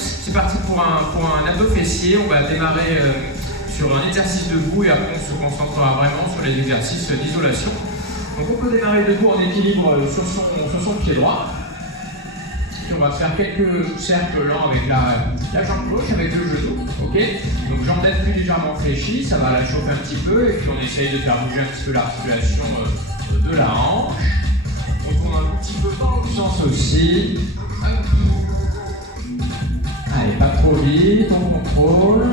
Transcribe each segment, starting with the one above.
c'est parti pour un abdo fessier. On va démarrer sur un exercice debout et après on se concentrera vraiment sur les exercices d'isolation. Donc on peut démarrer debout en équilibre sur son pied droit. Et on va faire quelques cercles lents avec la jambe gauche, avec le genou. Okay, donc jambe tête plus légèrement fléchie, ça va la chauffer un petit peu. Et puis on essaye de faire bouger un petit peu l'articulation de la hanche. On tourne un petit peu dans l'autre sens aussi. Allez, pas trop vite, on contrôle.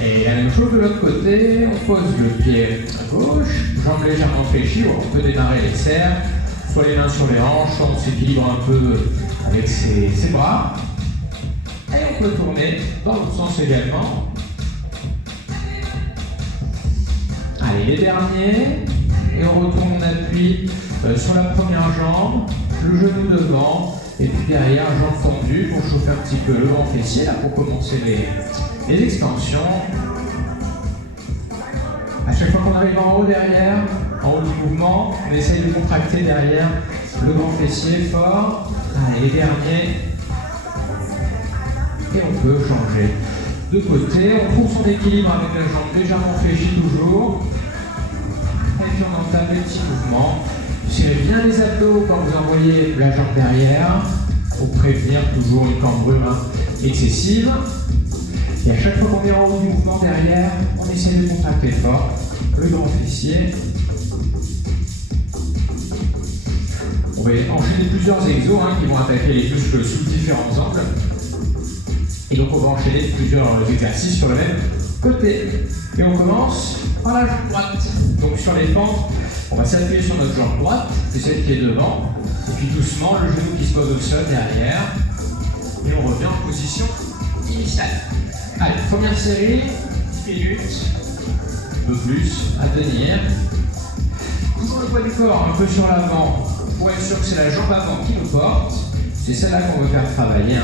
Et la même chose de l'autre côté, on pose le pied à gauche, jambe légèrement fléchie, on peut démarrer les cercles, soit les mains sur les hanches, soit on s'équilibre un peu avec ses bras. Et on peut tourner dans l'autre sens également. Allez, les derniers. Et on retourne, on appuie sur la première jambe, le genou devant, et puis derrière, jambe fondue pour chauffer un petit peu le grand fessier, là pour commencer les extensions. À chaque fois qu'on arrive en haut derrière, en haut du mouvement, on essaye de contracter derrière le grand fessier fort. Allez, les derniers. Et on peut changer de côté. On trouve son équilibre avec la jambe légèrement fléchie toujours. Et puis on entame les petits mouvements. Serrez bien les abdos quand vous envoyez la jambe derrière pour prévenir toujours une cambrure excessive. Et à chaque fois qu'on est en haut du mouvement derrière, on essaie de contracter fort le grand fessier. On va enchaîner plusieurs exos qui vont attaquer les muscles sous différents angles. Et donc on va enchaîner plusieurs exercices sur le même côté. Et on commence par la jambe droite. Donc sur les fentes, on va s'appuyer sur notre jambe droite, c'est celle qui est devant. Et puis doucement, le genou qui se pose au sol derrière. Et on revient en position initiale. Allez, première série, 10 minutes, un peu plus à tenir. Toujours le poids du corps un peu sur l'avant, pour être sûr que c'est la jambe avant qui nous porte. C'est celle-là qu'on veut faire travailler.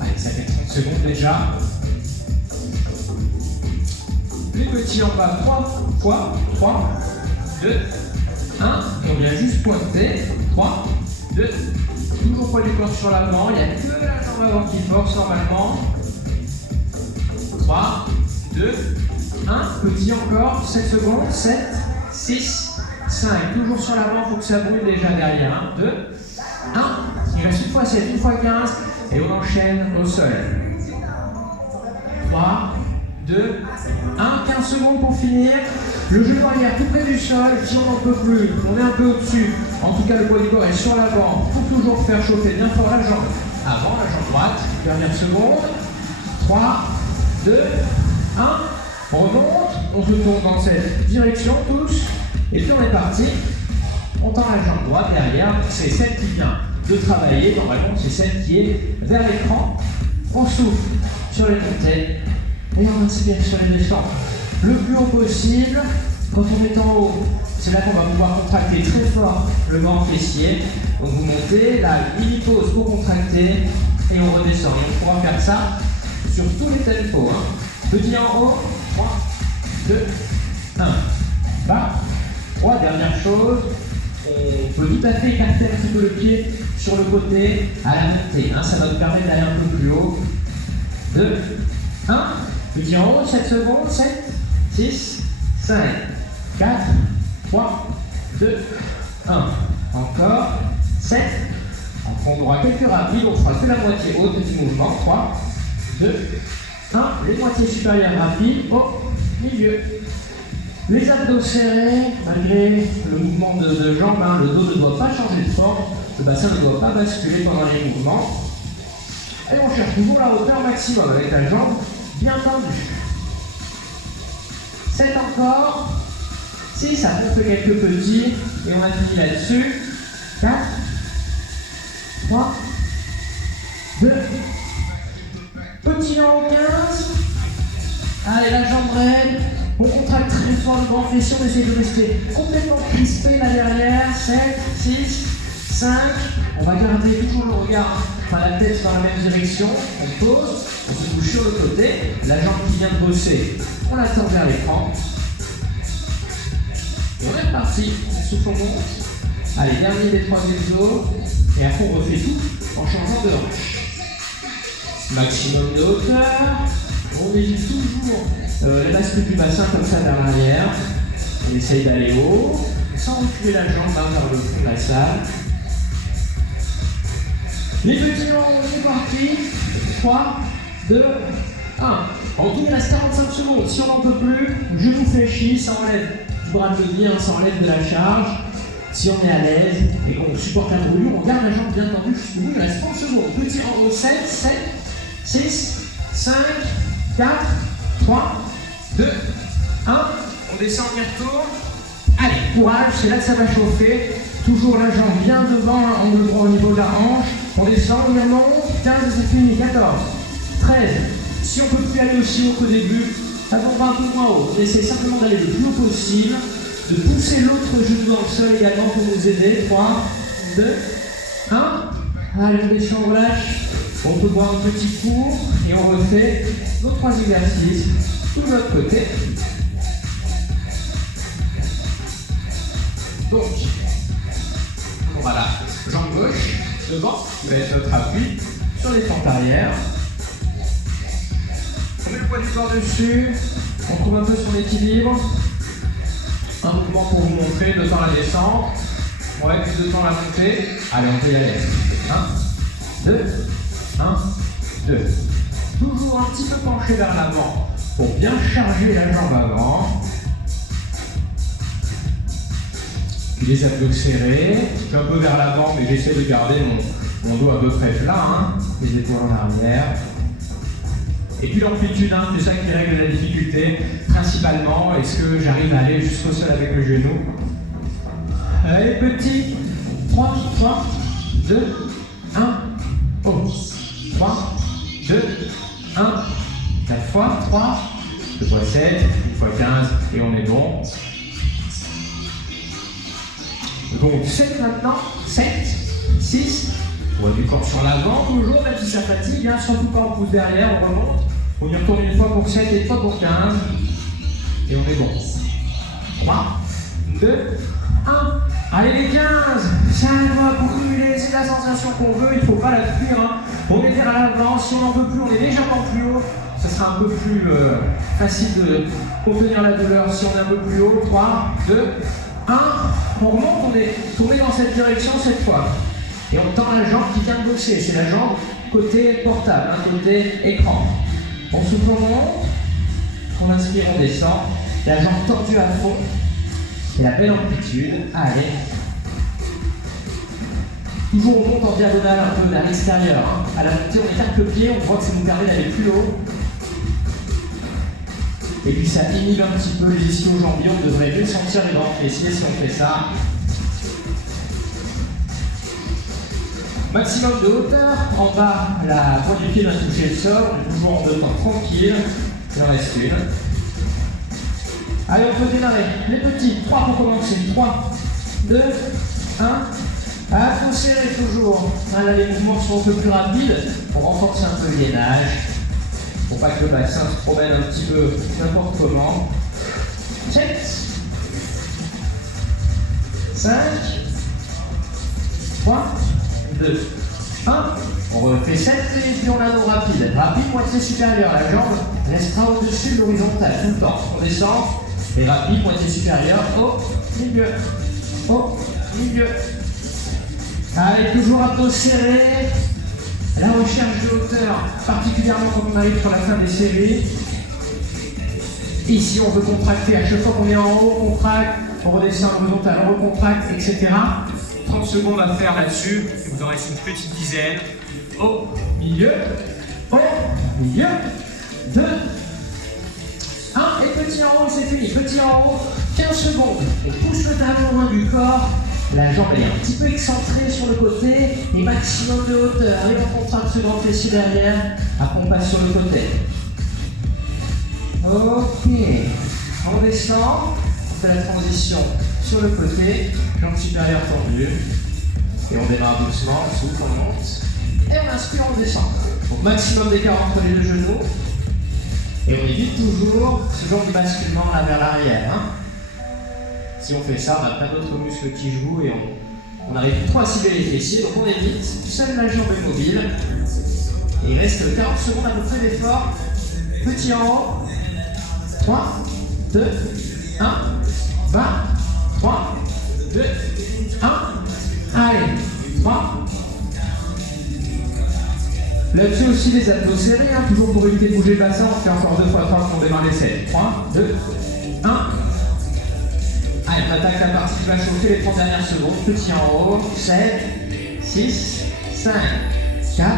Allez, ça fait 30 secondes déjà. Les petits en bas, 3 fois, 3, 2, 1. Et on vient juste pointer. 3, 2, toujours poids du corps sur l'avant. Il n'y a que la jambe avant qui force normalement. 3, 2, 1. Petit encore, 7 secondes. 7, 6, 5. Toujours sur l'avant, il faut que ça brûle déjà derrière. 1, 2, 1. Il reste une fois 7, une fois 15. Et on enchaîne au sol. 3, 2, 1, 15 secondes pour finir. Le genou arrière tout près du sol. Si on n'en peut plus, on est un peu au-dessus. En tout cas, le poids du corps est sur l'avant. Il faut toujours faire chauffer bien fort la jambe avant, la jambe droite. Dernière seconde. 3, 2, 1. On remonte. On se tourne dans cette direction tous. Et puis on est parti. On tend la jambe droite derrière. C'est celle qui vient de travailler. Normalement, c'est celle qui est vers l'écran. On souffle sur les montées. Et on inspire sur les descentes le plus haut possible. Quand on est en haut, c'est là qu'on va pouvoir contracter très fort le grand fessier. Donc vous montez, là, mini pause pour contracter et on redescend. Et on pourra faire ça sur tous les tempos. Petit en haut, 3, 2, 1. Bas, 3, dernière chose. On peut tout à fait écarter un petit peu le pied sur le côté à la montée. Ça va nous permettre d'aller un peu plus haut. 2, 1. Petit en haut, 7 secondes, 7, 6, 5, 4, 3, 2, 1. Encore, 7. On prend droit quelques rapides, on fera que la moitié haute du mouvement. 3, 2, 1. Les moitiés supérieures rapides au milieu. Les abdos serrés, malgré le mouvement de jambes, le dos ne doit pas changer de forme, le bassin ne doit pas basculer pendant les mouvements. Et on cherche toujours la hauteur maximum avec la jambe bien tendue. 7 encore. 6, ça monte quelques petits. Et on a fini là-dessus. 4, 3, 2. Petit en haut, 15. Allez, la jambe raide. On contracte très fort le grand fessier. On essaie de rester complètement crispé là derrière. 7, 6, 5. On va garder toujours le regard, la tête dans la même direction. On pose. On se bouge sur le côté, la jambe qui vient de bosser, on la tend vers l'écran. Et on est reparti, on souffle, on monte. Allez, dernier des 3 exos. Et après, on refait tout en changeant de hanche. Maximum de hauteur. On évite toujours le bascule du bassin comme ça vers l'arrière. On essaye d'aller haut, sans reculer la jambe vers le fond de la salle. Les petits en haut, c'est parti. 3, 2, 1. En tout, il reste 45 secondes. Si on n'en peut plus, genou fléchi, ça enlève du bras de levier, ça enlève de la charge. Si on est à l'aise et qu'on supporte la brûlure, on garde la jambe bien tendue jusqu'au bout. Il reste 30 secondes. Petit en haut, 7, 6, 5, 4, 3, 2, 1. On descend, on y retourne. Allez, courage, c'est là que ça va chauffer. Toujours la jambe bien devant, angle droit au niveau de la hanche. On descend, on y remonte. 15, c'est fini. 14, 13. Si on ne peut plus aller aussi haut qu'au début, on va un peu moins haut. On essaie simplement d'aller le plus haut possible, de pousser l'autre genou dans le sol également pour nous aider. 3, 2, 1. Allez, on descend, on relâche. On peut boire un petit coup et on refait nos 3 exercices de l'autre côté. Donc, on va la jambe gauche devant, on met notre appui sur les fentes arrière. On met le poids du corps dessus, on trouve un peu son équilibre. Un mouvement pour vous montrer, le temps à la descente. On va mettre plus de temps à la montée. Allez, on peut y aller. 1, 2, 1, 2. Toujours un petit peu penché vers l'avant pour bien charger la jambe avant. Puis les abdos serrés, je suis un peu vers l'avant, mais j'essaie de garder mon dos à peu près plat, hein. Les épaules en arrière. Et puis l'amplitude, hein, c'est ça qui règle la difficulté. Principalement, est-ce que j'arrive à aller jusqu'au sol avec le genou? Allez, petit. 3, 2, 1, haut. 3, 2, 1. 4 fois, 3, 2 fois 7, 1 fois 15, et on est bon. Donc 7 maintenant, 7, 6, poids du corps sur l'avant, toujours, même si ça fatigue, hein, surtout pas on pousse derrière, on remonte. On y retourne une fois pour 7 et une fois pour 15. Et on est bon. 3, 2, 1. Allez les 15, ça doit cumuler, c'est la sensation qu'on veut, il ne faut pas la fuir. Hein. On est vers l'avant, si on n'en peut plus, on est légèrement plus haut. Ce sera un peu plus facile de contenir la douleur si on est un peu plus haut. 3, 2, 1. On remonte, on est tourné dans cette direction cette fois. Et on tend la jambe qui vient de bosser. C'est la jambe côté portable, hein, côté écran. On souffle, on monte. On inspire, on descend. La jambe tendue à fond. Et la belle amplitude. Allez. Toujours on monte en diagonale un peu vers l'extérieur. Hein. À la montée, on écarte le pied. On voit que ça nous permet d'aller plus haut. Et puis ça inhibe un petit peu les ischio-jambiers. On devrait mieux sentir les bancs fessiers si on fait ça. Maximum de hauteur, en bas, la pointe du pied vient toucher le sol, on est toujours en 2 temps tranquille, il en reste une. Allez, on peut démarrer, les petits, 3 pour commencer, 3, 2, 1, à tout serrer toujours. Là, les mouvements sont un peu plus rapides, pour renforcer un peu le gainage, pour pas que le bassin se promène un petit peu n'importe comment. 7, 5, 3, 2, 1, on refait 7 et puis on a nos rapides. Rapide, moitié supérieure, la jambe restera au-dessus de l'horizontale tout le temps. On descend et rapide, moitié supérieure, au milieu, au milieu. Allez, toujours abdos serrés. La recherche de hauteur, particulièrement quand on arrive sur la fin des séries. Ici, on veut contracter. À chaque fois qu'on est en haut, on contracte, on redescend à l'horizontale, on recontracte, etc. 30 secondes à faire là-dessus, et vous en reste une petite dizaine. Au milieu, 2, 1, et petit en haut, c'est fini. Petit en haut, 15 secondes. On pousse le talon loin du corps, la jambe est un petit peu excentrée sur le côté, et maximum de hauteur. Et on contracte ce grand fessier derrière, après on passe sur le côté. Ok, on descend, on fait la transition sur le côté, jambe supérieure tendue, et on démarre doucement, on souffle, on monte, et on inspire, on descend. Donc maximum d'écart entre les deux genoux, et on évite toujours ce genre de basculement là vers l'arrière. Hein. Si on fait ça, on a plein d'autres muscles qui jouent et On n'arrive plus trop à cibler les fessiers, donc on évite. Seule la jambe est mobile. Et il reste 40 secondes à peu près d'effort. Petit en haut. 3, 2, 1, 20, 3, 2, 1. Allez, 3. Là-dessus aussi les abdos serrés, hein, toujours pour éviter de bouger le bassin. On fait encore 2 fois 3 pour démarrer l'essai. 3, 2, 1. Allez, on attaque la partie qui va chauffer les 30 dernières secondes. Petit en haut. 7, 6, 5, 4,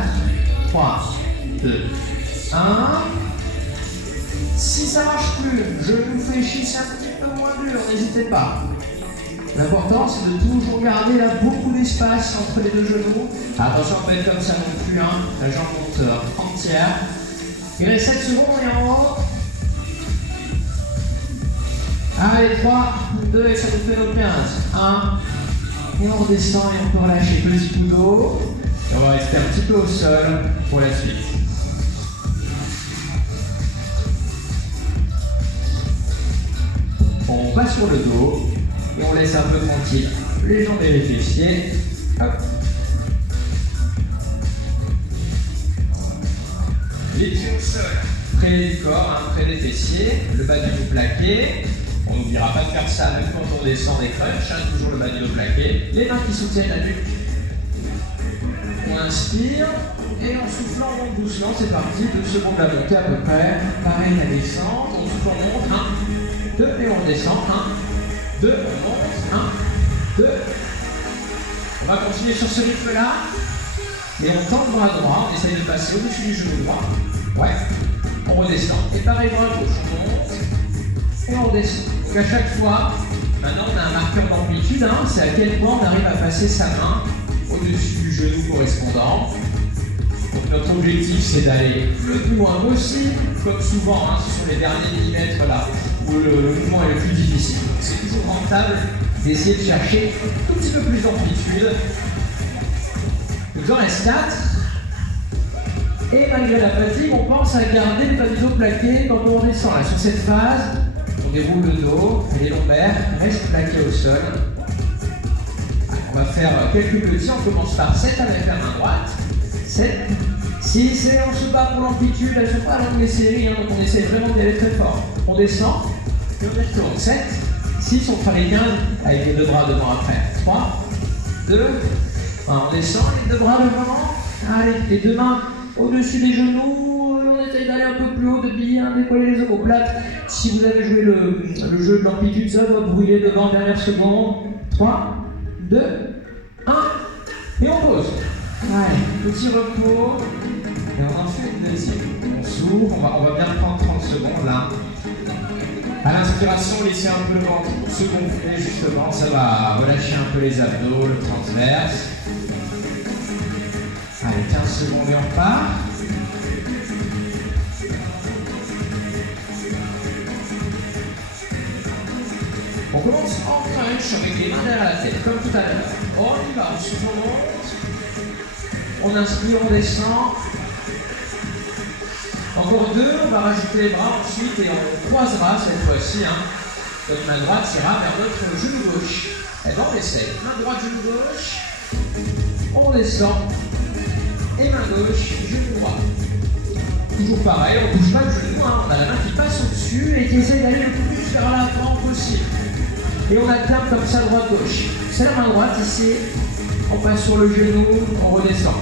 3, 2, 1. Si ça marche plus, je vous fais chier, c'est un petit peu moins dur, n'hésitez pas. L'important, c'est de toujours garder là beaucoup d'espace entre les deux genoux. Attention, pas être comme ça non plus, hein. La jambe monte entière. Il reste 7 secondes, on est en haut. Allez, 3, 2, et ça nous fait nos 15. 1. Et on redescend et on peut relâcher petit coup d'eau. Et on va rester un petit peu au sol pour la suite. On passe sur le dos et on laisse un peu tranquille les jambes et les fessiers. Hop. Les pieds au sol, près du corps, hein, près des fessiers, le bas du dos plaqué. On n'oubliera pas de faire ça même quand on descend des crunchs, hein, toujours le bas du dos plaqué. Les mains qui soutiennent la nuque. On inspire et en soufflant, on monte doucement, c'est parti. 2 secondes à monter à peu près. Pareil la descente, on souffle, on monte. 1, 2 et on descend. 1, 2, on monte. 1, 2. On va continuer sur ce rythme-là. Et on tend le bras droit, on essaye de passer au-dessus du genou droit. Ouais. On redescend. Et pareil, bras gauche, on monte. Et on redescend. Donc à chaque fois, maintenant on a un marqueur d'amplitude, hein, c'est à quel point on arrive à passer sa main au-dessus du genou correspondant. Donc notre objectif c'est d'aller le plus loin possible, comme souvent, hein, ce sont les derniers millimètres là où le mouvement est le plus difficile. C'est toujours rentable d'essayer de chercher un tout petit peu plus d'amplitude. Il nous en reste 4. Et malgré la fatigue, on pense à garder le bas du dos plaqué quand on descend là sur cette phase. On déroule le dos, les lombaires restent plaqués au sol. On va faire quelques petits, on commence par 7 avec la main droite. 7, 6 et on se bat pour l'amplitude, elles ne sont pas longues les séries, hein, donc on essaie vraiment d'y aller très fort. On descend et on y retourne. 7, 6, on fera les 15 avec les 2 bras devant après. 3, 2, 1, on descend, les 2 bras devant. Allez, les 2 mains au-dessus des genoux. On essaye d'aller un peu plus haut, de bien décoller les omoplates. Si vous avez joué le jeu de l'amplitude, ça doit brûler devant, dernière seconde. 3, 2, 1, et on pose. Allez, petit repos, et on en fait une deuxième. On s'ouvre, on va bien prendre 30 secondes là. À l'inspiration, laissez un peu le ventre pour se gonfler justement, ça va relâcher un peu les abdos, le transverse. Allez, 15 secondes et on repart. On commence en crunch avec les mains derrière la tête, comme tout à l'heure. On y va, on souffle, on monte. On inspire, on descend. Encore 2, on va rajouter les bras ensuite et on croisera cette fois-ci. Hein. Notre main droite ira vers notre genou gauche. Et bien on essaie. Main droite, genou gauche. On descend. Et main gauche, genou droit. Toujours pareil, on ne bouge pas le genou. Hein. On a la main qui passe au-dessus et qui essaie d'aller le plus vers l'avant possible. Et on alterne comme ça droite-gauche. C'est la main droite ici. On passe sur le genou, on redescend.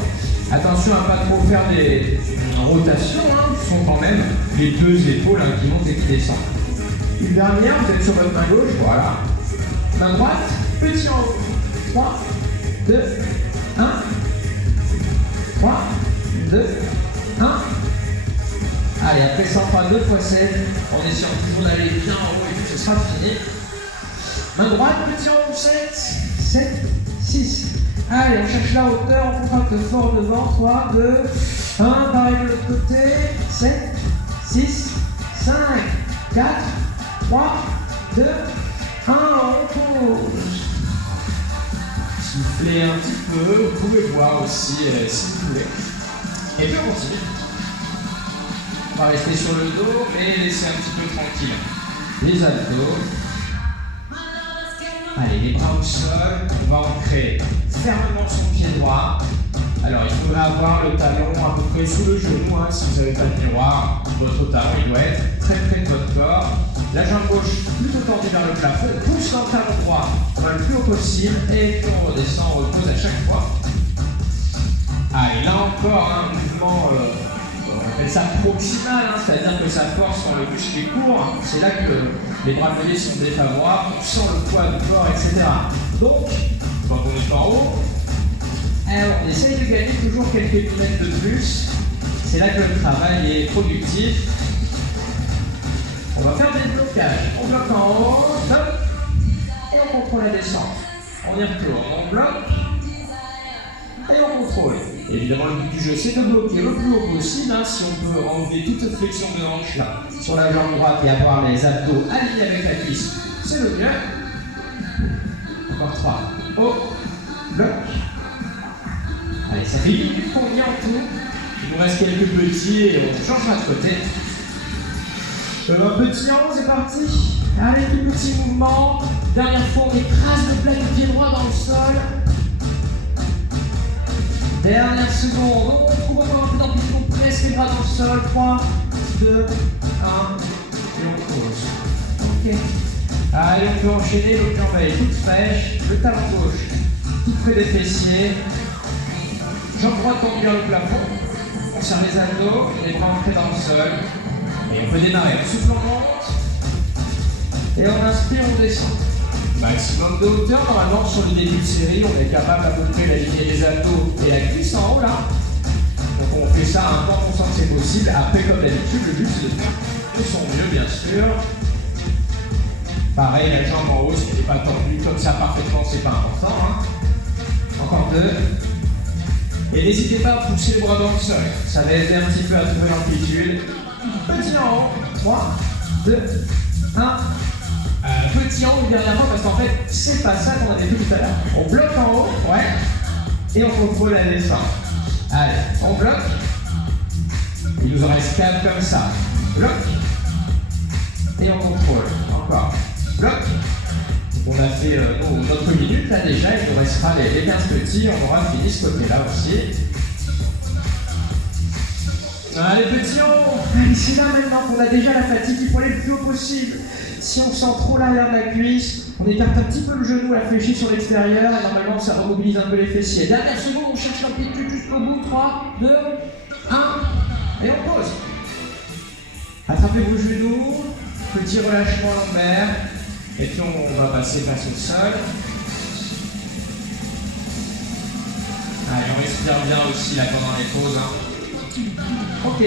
Attention à ne pas trop faire des rotations, hein. Ce sont quand même les 2 épaules hein, qui montent et qui descendent. Une dernière, vous êtes sur votre main gauche, voilà. Main droite, petit en haut. 3, 2, 1. 3, 2, 1. Allez, après ça, on fera 2 fois 7. On est sûr toujours d'aller bien en haut et puis ce sera fini. Main droite, petit en haut, 7, 7, 6. Allez, on cherche la hauteur, on contracte fort devant. 3, 2, 1. Pareil de l'autre côté. 7, 6, 5, 4, 3, 2, 1. On pose. Soufflez un petit peu. Vous pouvez boire aussi si vous voulez. Et puis on continue. On va rester sur le dos et laisser un petit peu tranquille les abdos. Allez, les bras au sol, on va ancrer fermement son pied droit. Alors, il faudra avoir le talon à peu près sous le genou, hein. Si vous n'avez pas de miroir, votre talon il doit être très près de votre corps. La jambe gauche plutôt tendue vers le plafond, on pousse dans le talon droit, on va le plus haut possible, et puis on redescend, on repose à chaque fois. Allez, là encore, un mouvement, on appelle ça proximal, hein, c'est-à-dire que ça force quand le muscle est court, c'est là que les bras levés sont défavorables, on sent le poids du corps, etc. Donc, quand on est en haut, alors, on essaye de gagner toujours quelques millimètres de plus. C'est là que le travail est productif. On va faire des blocages. On bloque en haut, stop, et on contrôle la descente. On y retourne, on bloque, et on contrôle. Évidemment, le but du jeu, c'est de bloquer le plus haut possible. Hein, si on peut enlever toute flexion de hanche là, sur la jambe droite et avoir les abdos alignés avec la cuisse, c'est le mieux. Encore 3. Haut, bloc. Allez, ça fait 8 minutes qu'on y est en tout. Il nous reste quelques petits et on changera de côté. Un petit en, c'est parti. Allez, tout petit mouvement. Dernière fois, on écrase le plat du pied droit dans le sol. Dernière seconde. On court encore un peu d'amplitude, on presse les bras dans le sol. 3, 2, 1. Et on pose. Ok. Allez, on peut enchaîner. L'autre jambe elle est toute fraîche. Le talon gauche tout près des fessiers. Jambe droite tendue vers le plafond, on serre les abdos, les bras ancrés dans le sol, et on peut démarrer. On souffle, on monte, et on inspire, on descend. Maximum de hauteur, normalement sur le début de série, on est capable à peu près d'aligner les abdos et la cuisse en haut là. Donc on fait ça un temps qu'on sent que c'est possible. Après, comme d'habitude, le but c'est de faire de son mieux, bien sûr. Pareil, la jambe en haut, si elle n'est pas tendue comme ça parfaitement, c'est pas important. Hein. Encore 2. Et n'hésitez pas à pousser les bras dans le sol, ça va aider un petit peu à trouver l'amplitude. Petit en haut, 3, 2, 1. Petit en haut une dernière fois parce qu'en fait, c'est pas ça qu'on avait vu tout à l'heure. On bloque en haut, ouais, et on contrôle la descente. Allez, on bloque. Il nous en reste 4 comme ça. Bloc. Et on contrôle. Encore. Bloc. On a fait notre minute là déjà, il nous restera les 15 petits, on aura fini ce côté-là aussi. Allez petits, allez, c'est là maintenant qu'on a déjà la fatigue, il faut aller le plus haut possible. Si on sent trop l'arrière de la cuisse, on écarte un petit peu le genou, la fléchie sur l'extérieur, et normalement ça remobilise un peu les fessiers. Dernière seconde, on cherche l'amplitude jusqu'au bout, 3, 2, 1, et on pose. Attrapez vos genoux, petit relâchement lombaire. Et puis on va passer face au sol. Allez, on respire bien aussi là pendant les pauses. Hein. Ok,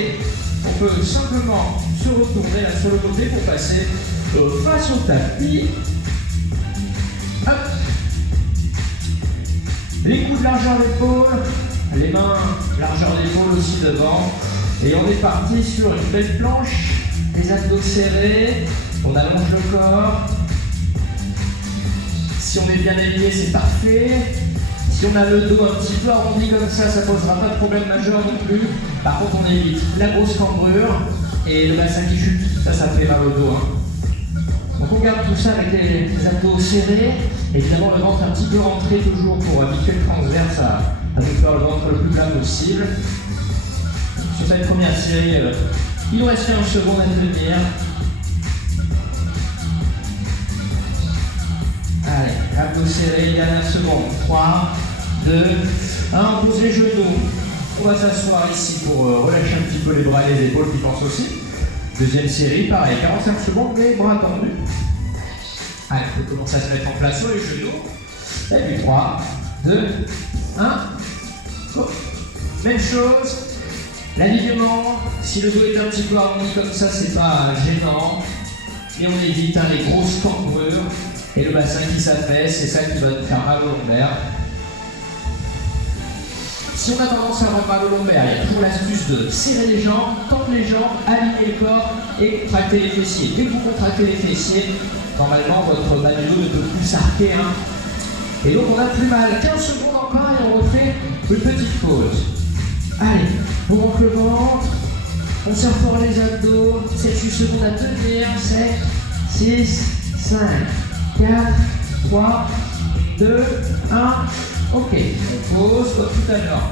on peut simplement se retourner là sur le côté pour passer face au tapis. Hop. Les coudes largeur d'épaule, les mains largeur d'épaule aussi devant. Et on est parti sur une belle planche, les abdos serrés, on allonge le corps. Si on est bien aligné, c'est parfait. Si on a le dos un petit peu arrondi comme ça, ça ne posera pas de problème majeur non plus. Par contre, on évite la grosse cambrure et le bassin qui chute. Ça fait mal au dos. Hein. Donc on garde tout ça avec les abdos serrés. Évidemment, le ventre un petit peu rentré toujours pour habituer le transverse à nous faire le ventre le plus plat possible. Sur cette première série, il nous reste 15 secondes à tenir. Allez, abdos serrés, dernière seconde. 3, 2, 1, on pose les genoux. On va s'asseoir ici pour relâcher un petit peu les bras et les épaules qui pensent aussi. Deuxième série, pareil, 45 secondes, les bras tendus. Allez, on peut commencer à se mettre en place sur les genoux. Et puis 3, 2, 1. Go. Même chose. L'alignement, si le dos est un petit peu arrondi comme ça, c'est pas gênant. Et on évite les grosses cambrures. Et le bassin qui s'affaisse, c'est ça qui va nous faire mal au lombaire. Si on a tendance à avoir mal au lombaire, il y a toujours l'astuce de serrer les jambes, tendre les jambes, aligner le corps et contracter les fessiers. Dès que vous contractez les fessiers, normalement votre bas du dos ne peut plus s'arquer. Hein. Et donc on a plus mal. 15 secondes encore et on refait une petite pause. Allez, on monte le ventre, on serre fort les abdos, 7-8 secondes à tenir, 7, 6, 5, 4, 3, 2, 1. Ok, on pose comme tout à l'heure.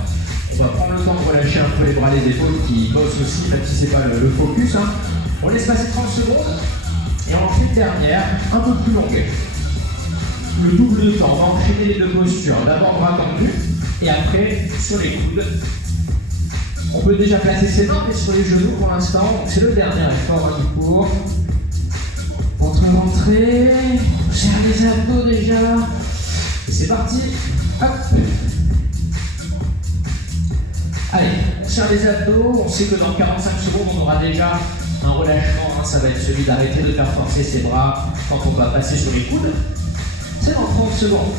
On va prendre le temps de relâcher un peu les bras, les épaules qui bossent aussi, même si c'est pas le focus. Hein. On laisse passer 30 secondes et on en fait une dernière, un peu plus longue. Le double de temps, on va enchaîner les deux postures. D'abord bras tendus et après sur les coudes. On peut déjà placer ses mains mais sur les genoux pour l'instant. C'est le dernier effort hein, du cours. Rentrez, on serre les abdos déjà. Et c'est parti. Hop. Allez, on serre les abdos. On sait que dans 45 secondes, on aura déjà un relâchement. Hein. Ça va être celui d'arrêter de faire forcer ses bras quand on va passer sur les coudes. C'est dans 30 secondes.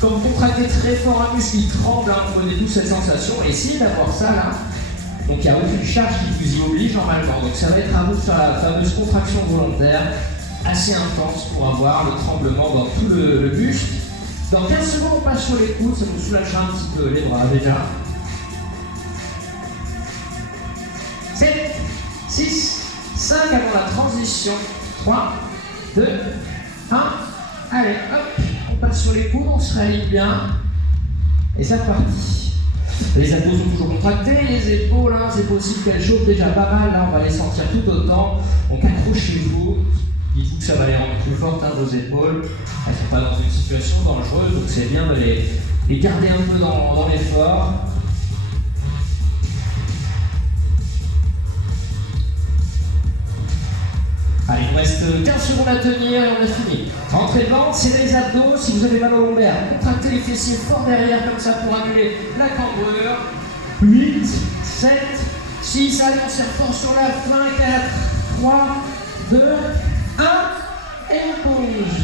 Quand vous contractez très fort un muscle, il tremble, hein, vous prenez tous cette sensation. Et essayez d'avoir ça là. Donc il n'y a aucune charge qui vous y oblige normalement. Donc ça va être à vous de faire la fameuse contraction volontaire assez intense pour avoir le tremblement dans tout le buste. Dans 15 secondes, on passe sur les coudes, ça nous soulagera un petit peu les bras déjà. 7, 6, 5 avant la transition. 3, 2, 1. Allez, hop, on passe sur les coudes, on se réaligne bien. Et c'est reparti. Les abdos sont toujours contractés, les épaules, hein, c'est possible qu'elles chauffent déjà pas mal. Là, on va les sentir tout autant. Donc accrochez-vous. Dites-vous que ça va les rendre plus fortes, hein, vos épaules. Elles ne sont pas dans une situation dangereuse, donc c'est bien de les garder un peu dans l'effort. Allez, il nous reste 15 secondes à tenir et on a fini. Rentrez devant, serrez les abdos. Si vous avez mal au lombaire, contractez les fessiers fort derrière, comme ça pour annuler la cambrure. 8, 7, 6, allez, on serre fort sur la fin. 4, 3, 2, 1, et on pose.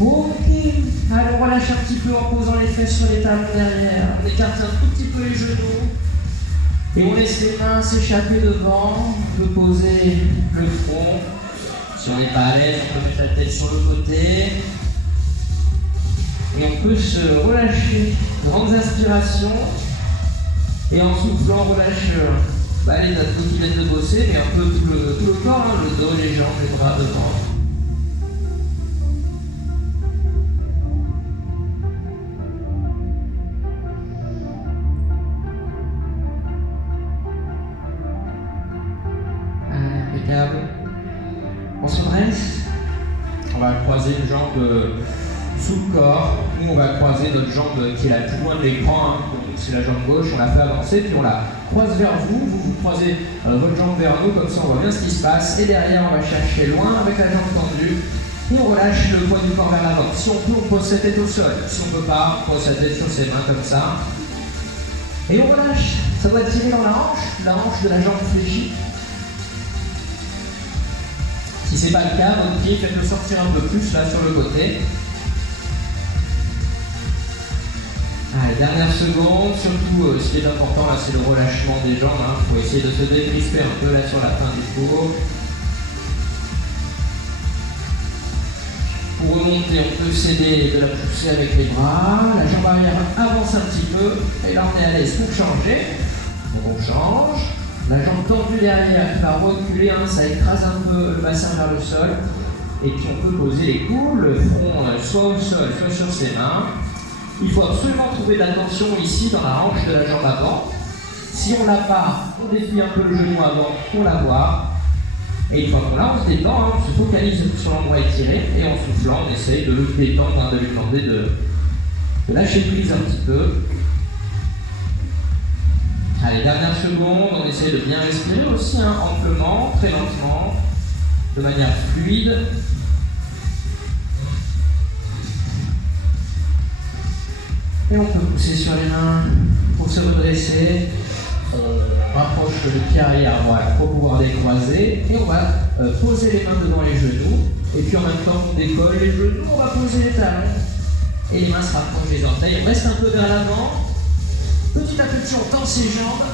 Ok, allez, on relâche un petit peu en posant les fesses sur les talons derrière. On écarte un tout petit peu les genoux. Et on laisse les mains s'échapper devant. On peut poser le front. Si on n'est pas à l'aise, on peut mettre la tête sur le côté. Et on peut se relâcher. Grandes inspirations. Et en soufflant, on relâche les abdos qui viennent de bosser, mais un peu tout le corps, hein, le dos, les jambes, les bras devant. Impeccable. On se dresse. On va croiser une jambe sous le corps. Nous, on va croiser notre jambe qui est la plus loin de l'écran. Hein. C'est la jambe gauche, on la fait avancer, puis on la croise vers vous. Vous croisez votre jambe vers nous, comme ça on voit bien ce qui se passe. Et derrière, on va chercher loin avec la jambe tendue. Et on relâche le poids du corps vers l'avant. Si on peut, on pose sa tête au sol. Si on ne peut pas, on pose sa tête sur ses mains comme ça. Et on relâche. Ça doit tirer dans la hanche de la jambe fléchie. Si ce n'est pas le cas, votre pied, faites-le sortir un peu plus là sur le côté. Allez, dernière seconde, surtout ce qui est important là c'est le relâchement des jambes, il faut essayer de se décrisper un peu là sur la fin du cours. Pour remonter, on peut s'aider de la pousser avec les bras, la jambe arrière avance un petit peu, et là on est à l'aise pour changer. Donc on change, la jambe tendue derrière qui va reculer, ça écrase un peu le bassin vers le sol, et puis on peut poser les coudes, le front soit au sol, soit sur ses mains. Il faut absolument trouver de la tension ici dans la hanche de la jambe avant. Si on ne l'a pas, on déplie un peu le genou avant pour l'avoir. Et une fois qu'on l'a, on se détend, on se focalise sur l'endroit étiré et en soufflant, on essaye de le détendre, de lui demander de lâcher prise un petit peu. Allez, dernière seconde, on essaye de bien respirer aussi, amplement, très lentement, de manière fluide. Et on peut pousser sur les mains pour se redresser. On rapproche le pied arrière voilà, pour pouvoir décroiser. Et on va poser les mains devant les genoux. Et puis en même temps qu'on décolle les genoux, on va poser les talons. Et les mains se rapprochent des orteils. On reste un peu vers l'avant. Petit à petit, on tend ses jambes.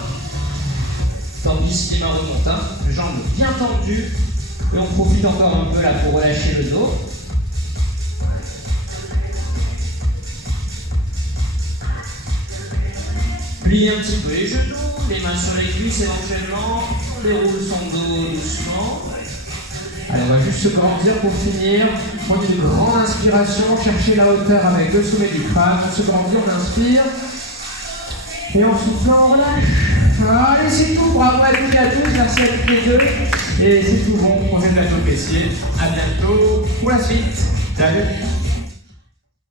Tant pis si les mains remontent. Les jambes bien tendues. Et on profite encore un peu là pour relâcher le dos. Pliez un petit peu les genoux, les mains sur les cuisses éventuellement, on déroule son dos doucement. Allez, on va juste se grandir pour finir. Prenez une grande inspiration, cherchez la hauteur avec le sommet du crâne. On se grandit, on inspire. Et en soufflant, on relâche. Allez, c'est tout. Bravo à toutes et à tous. Merci à toutes les deux. Et c'est tout bon. On fait de la fessier. À bientôt pour la suite. Salut.